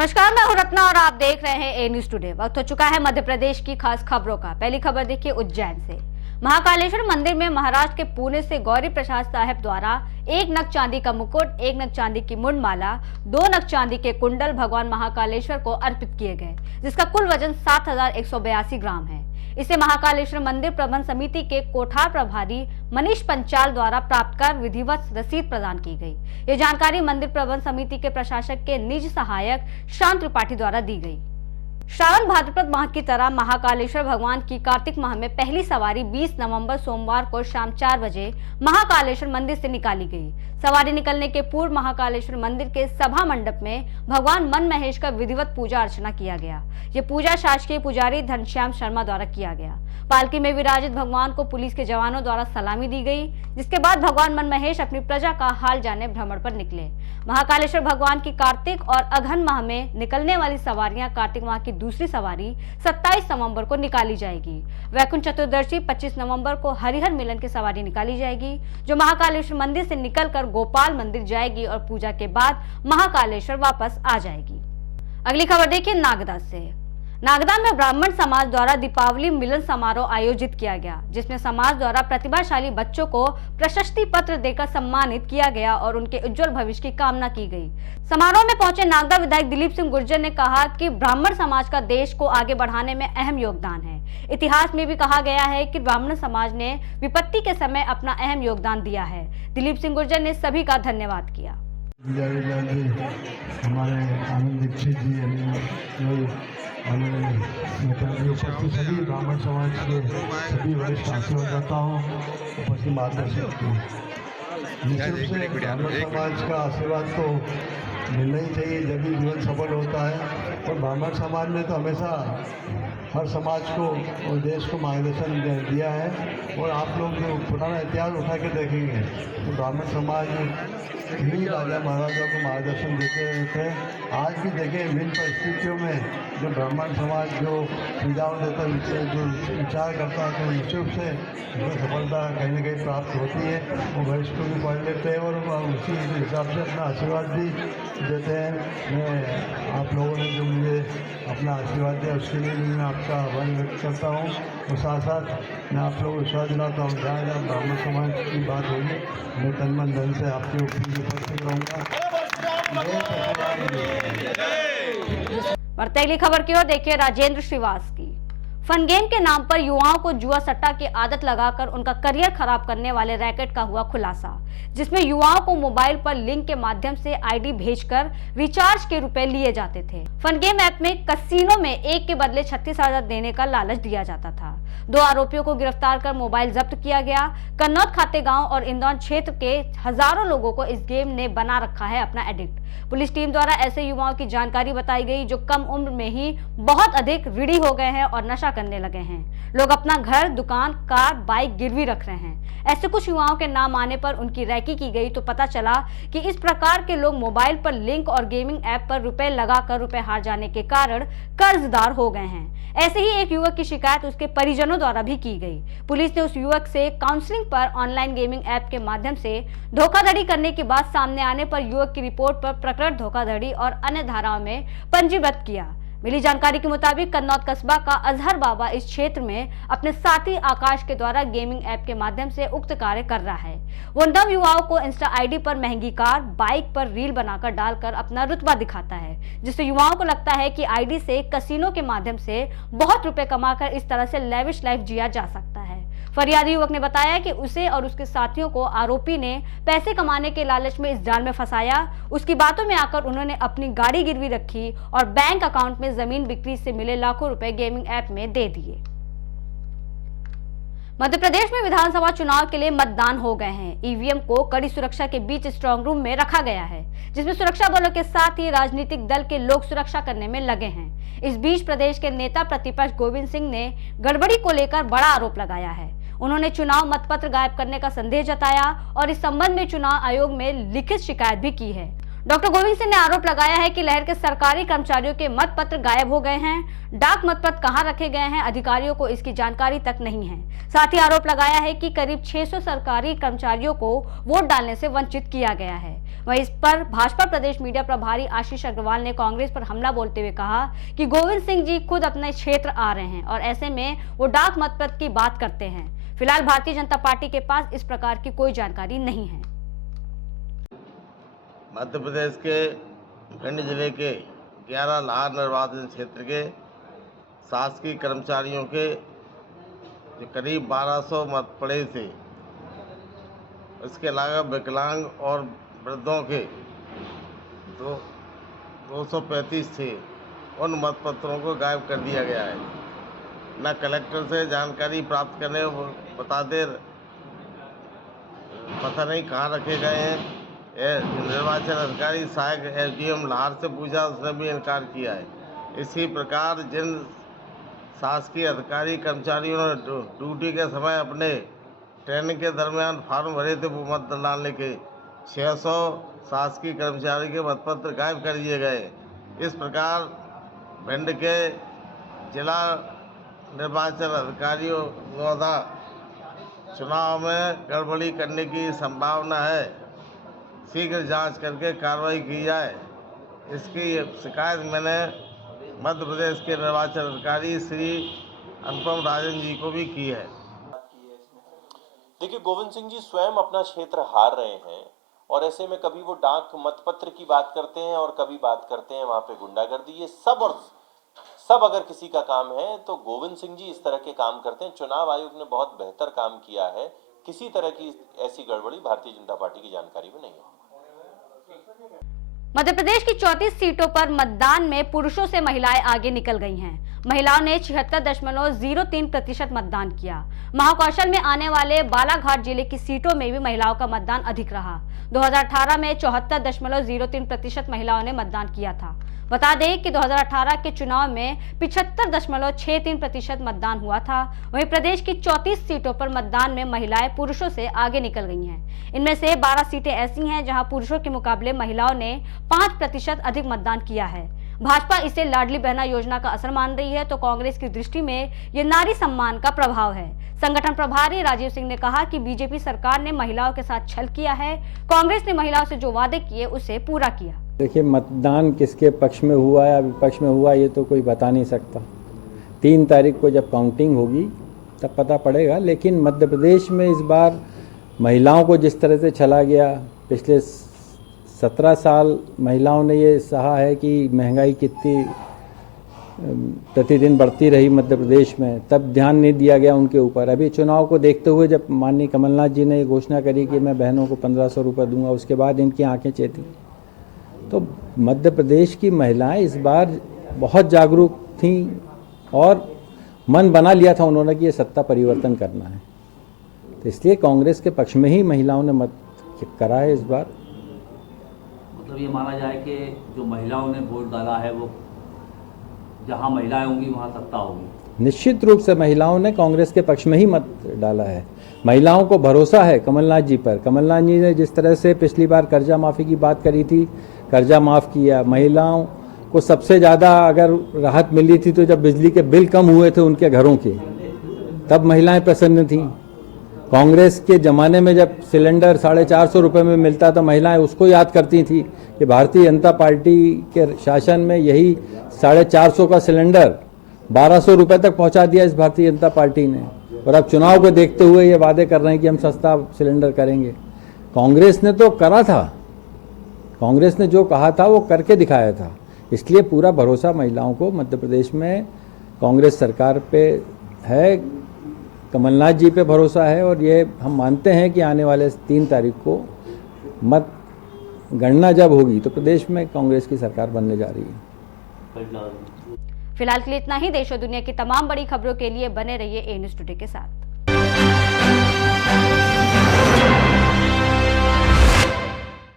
नमस्कार, मैं हूं रत्ना और आप देख रहे हैं ए न्यूज टुडे। वक्त हो चुका है मध्य प्रदेश की खास खबरों का। पहली खबर देखिए उज्जैन से। महाकालेश्वर मंदिर में महाराष्ट्र के पुणे से गौरी प्रसाद साहब द्वारा 1 नग चांदी का मुकुट, 1 नग चांदी की मुंडमाला, 2 नग चांदी के कुंडल भगवान महाकालेश्वर को अर्पित किए गए, जिसका कुल वजन 7182 ग्राम है। इसे महाकालेश्वर मंदिर प्रबंध समिति के कोठार प्रभारी मनीष पंचाल द्वारा प्राप्त कर विधिवत रसीद प्रदान की गई। ये जानकारी मंदिर प्रबंध समिति के प्रशासक के निज सहायक शांत त्रिपाठी द्वारा दी गई। श्रावण भाद्रपद माह की तरह महाकालेश्वर भगवान की कार्तिक माह में पहली सवारी 20 नवंबर सोमवार को शाम 4 बजे महाकालेश्वर मंदिर से निकाली गई। सवारी निकलने के पूर्व महाकालेश्वर मंदिर के सभा मंडप में भगवान मन महेश का विधिवत पूजा अर्चना किया गया। ये पूजा शासकीय पुजारी घनश्याम शर्मा द्वारा किया गया। पालकी में विराजित भगवान को पुलिस के जवानों द्वारा सलामी दी गई, जिसके बाद भगवान मन महेश अपनी प्रजा का हाल जाने भ्रमण पर निकले। महाकालेश्वर भगवान की कार्तिक और अघन माह में निकलने वाली सवारियां कार्तिक माह की दूसरी सवारी 27 नवंबर को निकाली जाएगी। वैकुंठ चतुर्दशी 25 नवंबर को हरिहर मिलन की सवारी निकाली जाएगी, जो महाकालेश्वर मंदिर से निकलकर गोपाल मंदिर जाएगी और पूजा के बाद महाकालेश्वर वापस आ जाएगी। अगली खबर देखिए नागदा से। नागदा में ब्राह्मण समाज द्वारा दीपावली मिलन समारोह आयोजित किया गया, जिसमें समाज द्वारा प्रतिभाशाली बच्चों को प्रशस्ति पत्र देकर सम्मानित किया गया और उनके उज्जवल भविष्य की कामना की गई। समारोह में पहुंचे नागदा विधायक दिलीप सिंह गुर्जर ने कहा कि ब्राह्मण समाज का देश को आगे बढ़ाने में अहम योगदान है। इतिहास में भी कहा गया है कि ब्राह्मण समाज ने विपत्ति के समय अपना अहम योगदान दिया है। दिलीप सिंह गुर्जर ने सभी का धन्यवाद किया। हमारे आनंद दीक्षित जी उपस्थित सभी ब्राह्मण समाज के सभी वरिष्ठ आशीर्वाददाता हूँ, उपस्थित मार्गदर्शक को ब्राह्मण समाज का आशीर्वाद तो मिलना ही चाहिए जब भी जीवन सफल होता है। और ब्राह्मण समाज ने तो हमेशा हर समाज को और देश को मार्गदर्शन दिया है। और आप लोग जो पुराना इतिहास उठा के देखेंगे तो ब्राह्मण समाज ही राजा महाराजाओं को मार्गदर्शन देते थे। आज भी देखें विभिन्न परिस्थितियों में जो ब्राह्मण समाज जो सुझाव देता है, जो विचार करता है, तो निश्चित रूप से जो सफलता कहीं ना कहीं प्राप्त होती है। वो भविष्य को भी पढ़ लेते हैं और उसी हिसाब से अपना आशीर्वाद भी देते हैं। मैं आप लोगों ने जो मुझे अपना आशीर्वाद दिया उसके लिए भी मैं आपका आभार व्यक्त करता हूँ। और साथ साथ मैं आप लोगों को विश्वास दिलाता हूँ जहाँ जहाँ ब्राह्मण समाज की बात होगी मैं तन मन धन से आपके ऊपर उपस्थित रहूँगा। बढ़ते अगली खबर की ओर देखिए राजेंद्र श्रीवास की। फन गेम के नाम पर युवाओं को जुआ सट्टा की आदत लगाकर उनका करियर खराब करने वाले रैकेट का हुआ खुलासा, जिसमें युवाओं को मोबाइल पर लिंक के माध्यम से आईडी भेजकर रिचार्ज के रुपए लिए जाते थे। फन गेम ऐप में कसिनो में एक के बदले 36,000 देने का लालच दिया जाता था। 2 आरोपियों को गिरफ्तार कर मोबाइल जब्त किया गया। कन्नौज खातेगांव और इंदौर क्षेत्र के हजारों लोगों को इस गेम ने बना रखा है अपना एडिक्ट। पुलिस टीम द्वारा ऐसे युवाओं की जानकारी बताई गई जो कम उम्र में ही बहुत अधिक रीढ़ी हो गए हैं और नशा करने लगे हैं। लोग अपना घर, दुकान, कार, बाइक गिरवी रख रहे हैं। ऐसे कुछ युवाओं के नाम आने पर उनकी रैकी की गई तो पता चला कि इस प्रकार के लोग मोबाइल पर लिंक और गेमिंग ऐप पर रुपए लगाकर रुपए हार जाने के कारण कर्जदार हो गए हैं। ऐसे ही एक युवक की शिकायत उसके परिजनों द्वारा भी की गई। पुलिस ने उस युवक से काउंसलिंग पर ऑनलाइन गेमिंग ऐप के माध्यम से धोखाधड़ी करने की बात सामने आने पर युवक की रिपोर्ट पर प्रकरण धोखाधड़ी और अन्य धाराओं में पंजीबद्ध किया। मिली जानकारी के मुताबिक कन्नौज कस्बा का अजहर बाबा इस क्षेत्र में अपने साथी आकाश के द्वारा गेमिंग ऐप के माध्यम से उक्त कार्य कर रहा है। वो नव युवाओं को इंस्टा आईडी पर महंगी कार, बाइक पर रील बनाकर डालकर अपना रुतबा दिखाता है, जिससे युवाओं को लगता है कि आईडी से कसिनो के माध्यम से बहुत रुपए कमाकर इस तरह से लेविश लाइफ जिया जा सकता है। फरियादी युवक ने बताया कि उसे और उसके साथियों को आरोपी ने पैसे कमाने के लालच में इस जाल में फंसाया। उसकी बातों में आकर उन्होंने अपनी गाड़ी गिरवी रखी और बैंक अकाउंट में जमीन बिक्री से मिले लाखों रुपए गेमिंग ऐप में दे दिए। मध्य प्रदेश में विधानसभा चुनाव के लिए मतदान हो गए हैं। ईवीएम को कड़ी सुरक्षा के बीच स्ट्रांग रूम में रखा गया है, जिसमें सुरक्षा बलों के साथ ही राजनीतिक दल के लोग सुरक्षा करने में लगे हैं। इस बीच प्रदेश के नेता प्रतिपक्ष गोविंद सिंह ने गड़बड़ी को लेकर बड़ा आरोप लगाया है। उन्होंने चुनाव मतपत्र गायब करने का संदेह जताया और इस संबंध में चुनाव आयोग में लिखित शिकायत भी की है। डॉक्टर गोविंद सिंह ने आरोप लगाया है कि लहर के सरकारी कर्मचारियों के मत पत्र गायब हो गए हैं। डाक मत पत्र कहां रखे गए हैं, अधिकारियों को इसकी जानकारी तक नहीं है। साथ ही आरोप लगाया है कि करीब 600 सरकारी कर्मचारियों को वोट डालने से वंचित किया गया है। वहीं इस पर भाजपा प्रदेश मीडिया प्रभारी आशीष अग्रवाल ने कांग्रेस पर हमला बोलते हुए कहा कि गोविंद सिंह जी खुद अपने क्षेत्र आ रहे हैं और ऐसे में वो डाक मत पत्र की बात करते हैं। फिलहाल भारतीय जनता पार्टी के पास इस प्रकार की कोई जानकारी नहीं है। मध्य प्रदेश के भिंड जिले के 11 लाहौर निर्वाचन क्षेत्र के शासकीय कर्मचारियों के जो करीब 1200 मत पड़े थे, इसके अलावा विकलांग और वृद्धों के 235 थे। उन मतपत्रों को गायब कर दिया गया है। न कलेक्टर से जानकारी प्राप्त करने बता दे, पता नहीं कहाँ रखे गए हैं। निर्वाचन अधिकारी सहायक एसडीएम लाहौर से पूछा, उसने भी इनकार किया है। इसी प्रकार जिन शासकीय अधिकारी कर्मचारियों ने ड्यूटी के समय अपने ट्रेनिंग के दरमियान फॉर्म भरे थे वो मत डालने के, 600 शासकीय कर्मचारी के मतपत्र गायब कर दिए गए। इस प्रकार भिंड के जिला निर्वाचन अधिकारियों द्वारा चुनाव में गड़बड़ी करने की संभावना है। शीघ्र जांच करके कार्रवाई की जाए, इसकी शिकायत मैंने मध्य प्रदेश के निर्वाचन अधिकारी श्री अनुपम राजन जी को भी की है। देखिए, गोविंद सिंह जी स्वयं अपना क्षेत्र हार रहे हैं और ऐसे में कभी वो डाक मतपत्र की बात करते हैं और कभी बात करते हैं वहां पे गुंडागर्दी। ये सब अगर किसी का काम है तो गोविंद सिंह जी इस तरह के काम करते हैं। चुनाव आयोग ने बहुत बेहतर काम किया है। किसी तरह की ऐसी गड़बड़ी भारतीय जनता पार्टी की जानकारी में नहीं है। मध्य प्रदेश की 34 सीटों पर मतदान में पुरुषों से महिलाएं आगे निकल गई हैं। महिलाओं ने 76.03% मतदान किया। महाकौशल में आने वाले बालाघाट जिले की सीटों में भी महिलाओं का मतदान अधिक रहा। 2018 में 74.03% महिलाओं ने मतदान किया था। बता दें कि 2018 के चुनाव में 75.63% मतदान हुआ था। वहीं प्रदेश की 34 सीटों पर मतदान में महिलाएं पुरुषों से आगे निकल गई हैं। इनमें से 12 सीटें ऐसी हैं जहां पुरुषों के मुकाबले महिलाओं ने 5% अधिक मतदान किया है। भाजपा इसे लाडली बहना योजना का असर मान रही है तो कांग्रेस की दृष्टि में ये नारी सम्मान का प्रभाव है। संगठन प्रभारी राजीव सिंह ने कहा कि बीजेपी सरकार ने महिलाओं के साथ छल किया है। कांग्रेस ने महिलाओं से जो वादे किए उसे पूरा किया। देखिए, मतदान किसके पक्ष में हुआ या विपक्ष में हुआ ये तो कोई बता नहीं सकता। 3 तारीख को जब काउंटिंग होगी तब पता पड़ेगा। लेकिन मध्य प्रदेश में इस बार महिलाओं को जिस तरह से छला गया, पिछले 17 साल महिलाओं ने ये सहा है कि महंगाई कितनी प्रतिदिन बढ़ती रही मध्य प्रदेश में, तब ध्यान नहीं दिया गया उनके ऊपर। अभी चुनाव को देखते हुए जब माननीय कमलनाथ जी ने घोषणा करी कि मैं बहनों को 1500 रुपये दूंगा, उसके बाद इनकी आंखें चेती। तो मध्य प्रदेश की महिलाएं इस बार बहुत जागरूक थीं और मन बना लिया था उन्होंने कि ये सत्ता परिवर्तन करना है। तो इसलिए कांग्रेस के पक्ष में ही महिलाओं ने मत करा है इस बार। मतलब ये माना जाए कि जो महिलाओं ने वोट डाला है वो जहां महिलाएं होंगी वहां सत्ता होगी। निश्चित रूप से महिलाओं ने कांग्रेस के पक्ष में ही मत डाला है। महिलाओं को भरोसा है कमलनाथ जी पर। कमलनाथ जी ने जिस तरह से पिछली बार कर्जा माफ़ी की बात करी थी, कर्जा माफ़ किया। महिलाओं को सबसे ज़्यादा अगर राहत मिली थी तो जब बिजली के बिल कम हुए थे उनके घरों के, तब महिलाएं प्रसन्न थीं। कांग्रेस के ज़माने में जब सिलेंडर 450 रुपये में मिलता था, महिलाएं उसको याद करती थी कि भारतीय जनता पार्टी के शासन में यही 450 का सिलेंडर 1200 रुपये तक पहुंचा दिया इस भारतीय जनता पार्टी ने। और अब चुनाव को देखते हुए ये वादे कर रहे हैं कि हम सस्ता सिलेंडर करेंगे। कांग्रेस ने तो करा था, कांग्रेस ने जो कहा था वो करके दिखाया था। इसलिए पूरा भरोसा महिलाओं को मध्य प्रदेश में कांग्रेस सरकार पे है, कमलनाथ जी पे भरोसा है। और ये हम मानते हैं कि आने वाले 3 तारीख को मत गणना जब होगी तो प्रदेश में कांग्रेस की सरकार बनने जा रही है। फिलहाल के लिए इतना ही। देश और दुनिया की तमाम बड़ी खबरों के लिए बने रहिए ए न्यूज़ टुडे के साथ।